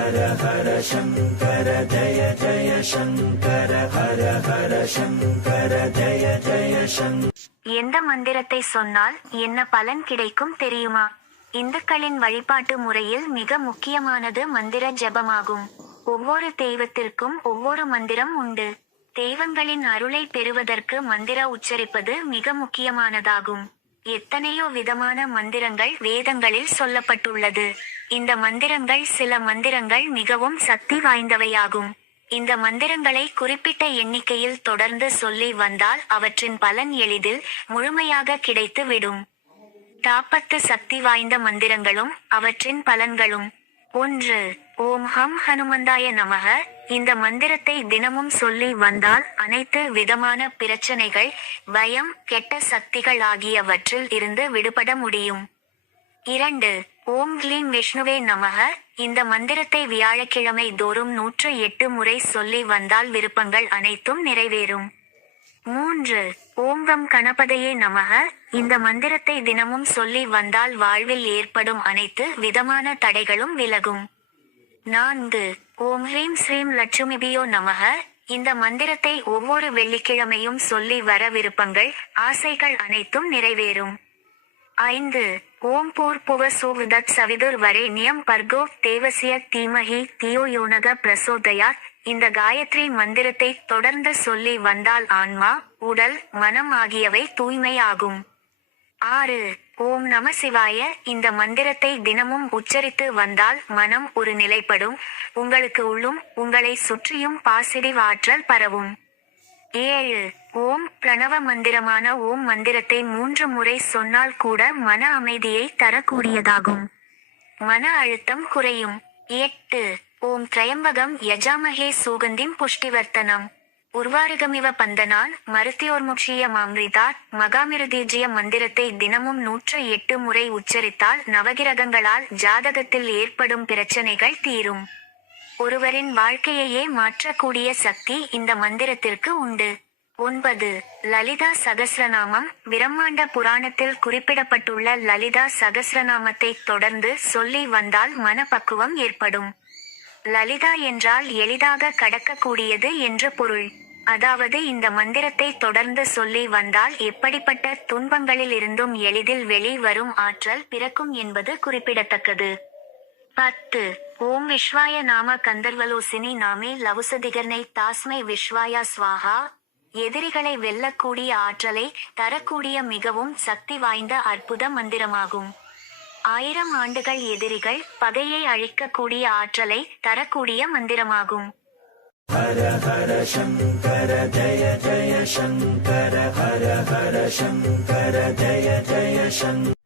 ஹர ஹர சங்கர ஜய ஜய சங்கர ஹர ஹர சங்கர ஜய ஜய எந்த மந்திரத்தை சொன்னால் என்ன பலன் கிடைக்கும் தெரியுமா? இந்துக்களின் வழிபாட்டு முறையில் மிக முக்கியமானது மந்திர ஜெபமாகும். ஒவ்வொரு தெய்வத்திற்கும் ஒவ்வொரு மந்திரம் உண்டு. தெய்வங்களின் அருளை பெறுவதற்கு மந்திர உச்சரிப்பது மிக முக்கியமானதாகும். எத்தனையோ விதமான மந்திரங்கள் வேதங்களில் சொல்லப்பட்டுள்ளது. இந்த மந்திரங்கள் சில மந்திரங்கள் மிகவும் சக்தி வாய்ந்தவையாகும். இந்த மந்திரங்களை குறிப்பிட்ட எண்ணிக்கையில் தொடர்ந்து சொல்லி வந்தால் அவற்றின் பலன் எளிதில் முழுமையாக கிடைத்து விடும் தாப்பத்து சக்தி வாய்ந்த மந்திரங்களும் அவற்றின் பலன்களும். ஒன்று ஓம் ஹம் ஹனுமந்தாய நமக. இந்த மந்திரத்தை தினமும் சொல்லி வந்தால் அனைத்து விதமான பிரச்சனைகள் பயம் கெட்ட சக்திகள் ஆகியவற்றில் இருந்து விடுபட முடியும். இரண்டு ஓம் கிளீம் விஷ்ணுவே நமக. இந்த மந்திரத்தை வியாழக்கிழமை தோறும் நூற்று எட்டு முறை சொல்லி வந்தால் விருப்பங்கள் அனைத்தும் நிறைவேறும். மூன்று ஓங்கம் கணபதையே நமக. இந்த மந்திரத்தை தினமும் சொல்லி வந்தால் வாழ்வில் ஏற்படும் அனைத்து விதமான தடைகளும் விலகும். நான்கு. ஓம் ஹ்ரீம் ஸ்ரீம் லட்சுமிபியோ நமக. இந்த மந்திரத்தை ஒவ்வொரு வெள்ளிக்கிழமையும் சொல்லி வர விருப்பங்கள் ஆசைகள் அனைத்தும் நிறைவேறும். ஐந்து. ஓம் பூர் புவ சூவிதத் சவிதுர் வரேண்யம் பர்கோ தேவசிய தீமஹி தியோ யோனக இந்த காயத்ரி மந்திரத்தை தொடர்ந்து சொல்லி வந்தால் ஆன்மா உடல் மனம் ஆகியவை தூய்மையாகும். ஆறு. ஓம் நம சிவாய. இந்த மந்திரத்தை தினமும் உச்சரித்து வந்தால் மனம் ஒரு நிலைப்படும். உங்களுக்கு உள்ளும் உங்களை சுற்றியும் பாசிடிவ் ஆற்றல் பரவும். ஏழு. ஓம் பிரணவ மந்திரமான ஓம் மந்திரத்தை மூன்று முறை சொன்னால் கூட மன அமைதியை தரக்கூடியதாகும். மன அழுத்தம் குறையும். எட்டு. ஓம் திரையம்பகம் யஜாமகே சூகந்திம் புஷ்டிவர்த்தனம். உர்வாருகமிவ பந்தனான் மருத்தியோர்முக்ஷிய மாம்ரிதார் மகாமிருதீஜிய மந்திரத்தை தினமும் நூற்று எட்டு முறை உச்சரித்தால் நவகிரகங்களால் ஜாதகத்தில் ஏற்படும் பிரச்சனைகள் தீரும். ஒருவரின் வாழ்க்கையையே மாற்றக்கூடிய சக்தி இந்த மந்திரத்திற்கு உண்டு. ஒன்பது. லலிதா சகசிரநாமம் பிரம்மாண்ட புராணத்தில் குறிப்பிடப்பட்டுள்ள லலிதா சகசிரநாமத்தை தொடர்ந்து சொல்லி வந்தால் மனப்பக்குவம் ஏற்படும். லலிதா என்றால் எளிதாக கடக்கக்கூடியது என்று பொருள். அதாவது இந்த மந்திரத்தை தொடர்ந்து சொல்லி வந்தால் எப்படிப்பட்ட துன்பங்களில் இருந்தும் எளிதில் வெளிவரும் ஆற்றல் பிறக்கும் என்பது குறிப்பிடத்தக்கது. பத்து. ஓம் விஸ்வாய நாம கந்தர்வலோசினி நாமே லவுசதிகர்னை தாஸ்மை விஸ்வாயா ஸ்வாஹா. எதிரிகளை வெல்லக்கூடிய ஆற்றலை தரக்கூடிய மிகவும் சக்தி வாய்ந்த அற்புத மந்திரமாகும். ஆயிரம் ஆண்டுகள் எதிரிகள் பகையை அழிக்கக்கூடிய ஆற்றலை தரக்கூடிய மந்திரமாகும். ஹர ஹர சங்கர ஜய ஜய சங்கர ஹர ஹர சங்கர ஜய ஜய சங்கர